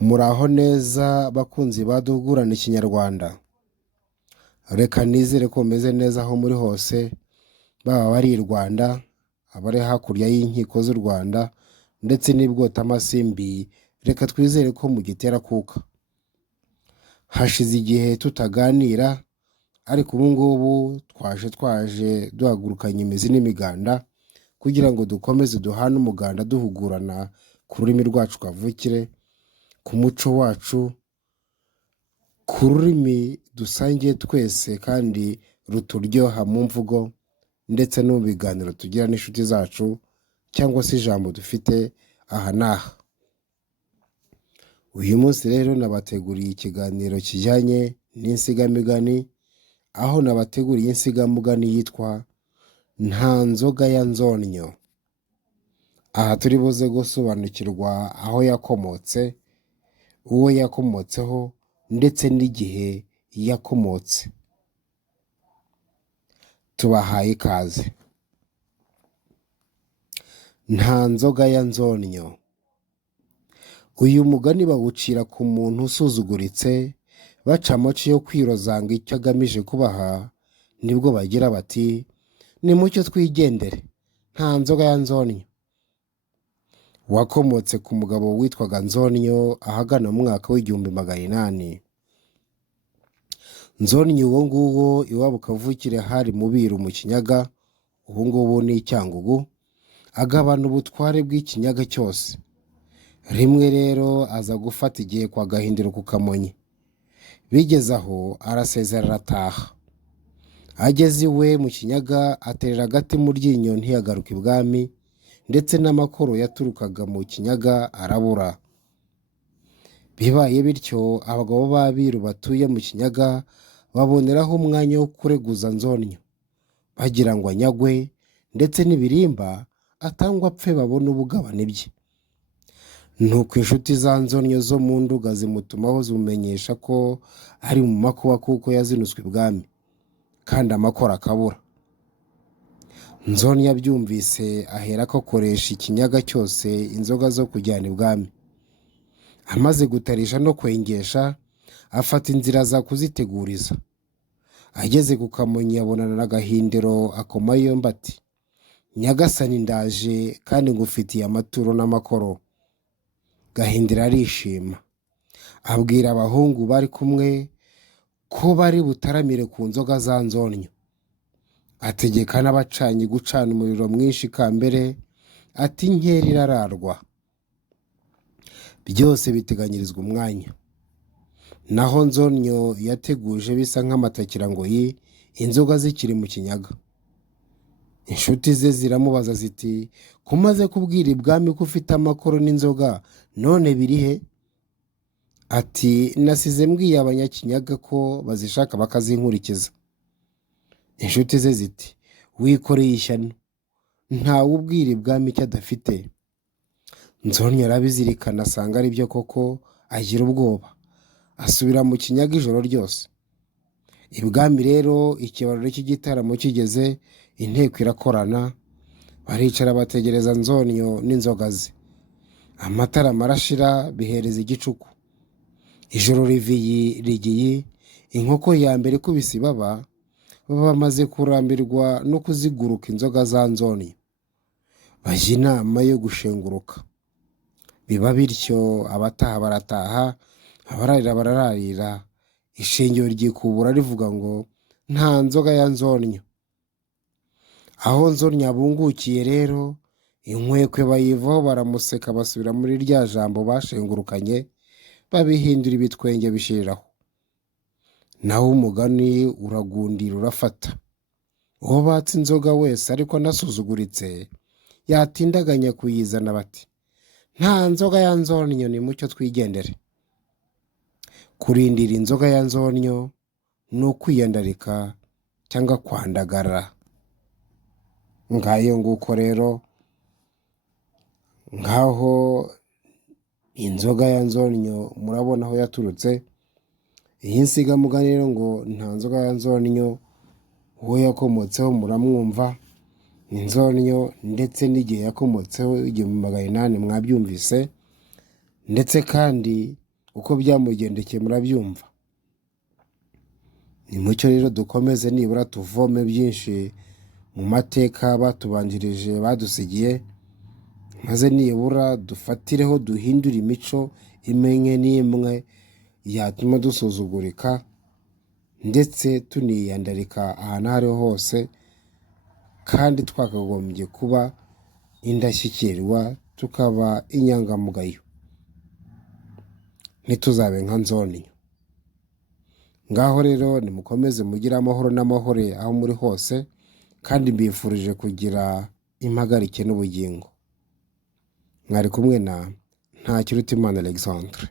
Muraho neza bakunzi ba Duhugurane-Ikinyarwanda. Reka nizere ko meze neza aho muri hose, baba bari i Rwanda, abari hakurya y'inkiko z'u Rwanda ndetse n'ibwotamasimbi. Reka twizere ko mugitera kuka. Hashize igihe tutaganira, ariko ubu ngubu twaje duhagurukanye imizi n'imiganda kugira ngo dukomeze duhane umuganda duhugurana ku rurimi rwacu kavukire, ku muco wacu, ku rurimi dusangiye twese kandi ruturyoha mu mvugo ndetse no mu biganiro tugira n'inshuti zacu cyangwa se ijambo dufite aha n'aha. Uyu munsi rero nabateguriye ikiganiro kijyanye n'insigamigani, aho nabateguriye insigamugani yitwa Nta Nzoga ya Nzonnyo. Aha turi buze gusobanukirwa aho yakomotse, uwo yakomotseho ndetse n'igihe yakomotse. Tubahaye ikaze. Nta nzoga ya Nzonnyo. Uyu mugani bawucira ku muntu usuzuguritse, baca amaci yo kwirozanga icyo agamije kubaha, nibwo bagira bati nimucyo twigendere, nta nzoga ya Nzonnyo. Wakomotse ku mugabo witwaga Nzonnyo ahagana mu mwaka w'1800. Nzonnyo uwo nguwo iwabo kavukire hari mu Biru mu Kinyaga, ubu ngubu ni Cyangugu, agabana ubutware bw'ikinyaga cyose. Rimwe rero aza gufata igihe kwa Gahindiro ku Kamonyi. Bigeze aho arasezera arataha. Ageze iwe mu Kinyaga aterera agati mu ryinyo ntiyagaruka ibwami, ndetse n'amakoro yaturukaga mu Kinyaga arabura. Bibaye bityo abagabo b'Abiru batuye mu Kinyaga baboneraho umwanya wo kureguza Nzonnyo, bagira ngo anyagwe ndetse n'ibirimba atangwa apfe babone ubugabane bye. Nuko inshuti za Nzonnyo zo mu Nduga zimutumaho zimumenyesha ko ari mu makuba kuko yazinutswe ibwami kandi amakoro akabura. Nzonnyo abyumvise aherako akoresha ikinyaga cyose inzoga zo kujyana ibwami. Amaze gutarisha no kwengesha, afata inzira za kuziteguriza. Ageze ku Kamonyi abonana na Gahindiro akoma yombi ati Nyagasani ndaje kandi ngufitiye amaturo n'amakoro. Gahindiro arishima, abwira abahungu bari kumwe ko bari butaramire ku nzoga za Nzonnyo. Ategeka n'abacanyi gucana umuriro mwinshi kambere, ati inkera irararwa. Byose biteganyirizwa umwanya. Naho Nzonnyo yateguje bisa nk'amatakira ngo inzoga zikiri mu Kinyaga. Inshuti ze ziramubaza ziti kumaze kubwira ibwami ko ufite amakoro n'inzoga, none biri he? Ati nasize mbwiye abanyakinyaga ko bazishaka bakazinkurikiza. Inshuti ze ziti wikoreye ishyano, ntawe ubwira ibwami icyo adafite. Nzonnyo arabizirikana asanga ari byo koko, agira ubwoba, asubira mu Kinyaga ijoro ryose. Ibwami rero ikibariro cy'igitaramo kigeze, inteko irakorana, baricara bategereza Nzonnyo n'inzoga ze. Amatara marashira bihereza igicuku. Ijoro rigiye, inkoko ya mbere ikubise ibaba, bamaze kurambirwa no kuziguruka inzoga za Nzonnyo. Bajya inama yo gushenguruka. Biba bityo, abataha barataha, abararira barararira. Ishingiro ryikubura rivuga ngo nta nzoga ya Nzonnyo. Aho Nzonnyo abungukiye rero, inkwekwe bayivaho baramuseka basubira muri rya jambo bashengurukanye, babihindura ibitwenge bishiriraho. Naho umugani uragundira urafata. Uwo batse inzoga wese ariko anasuzuguritse, yatindaganya kuyizana bati nta nzoga ya Nzonnyo, nimucyo twigendere. Kurindira inzoga ya Nzonnyo ni ukwiyandarika cyangwa kwandagara. Ngayo nguko rero, ngaho inzoga ya Nzonnyo murabona aho yaturutse. Iyi nsigamugani rero ngo nta nzoga ya Nzonnyo, uwo yakomotseho muramwumva. Nzonnyo ndetse n'igihe yakomotseho 1800 mwabyumvise. Ndetse kandi uko byamugendekeye murabyumva. Ni mucyo rero dukomeze nibura tuvome byinshi mu mateka batubanjirije badusigiye, maze nibura dufatireho duhindure imico imwe n'imwe yatuma dusuzugurika ndetse tuniyandarika ahantu aho ariho hose, kandi twakagombye kuba indashyikirwa tukaba inyangamugayo, ntituzabe nka Nzonnyo. Ngaho rero nimukomeze mugire amahoro n'amahore aho muri hose, kandi mbifurije kugira impagarike n'ubugingo. Mwari kumwe na Ntakirutimana Alexandre.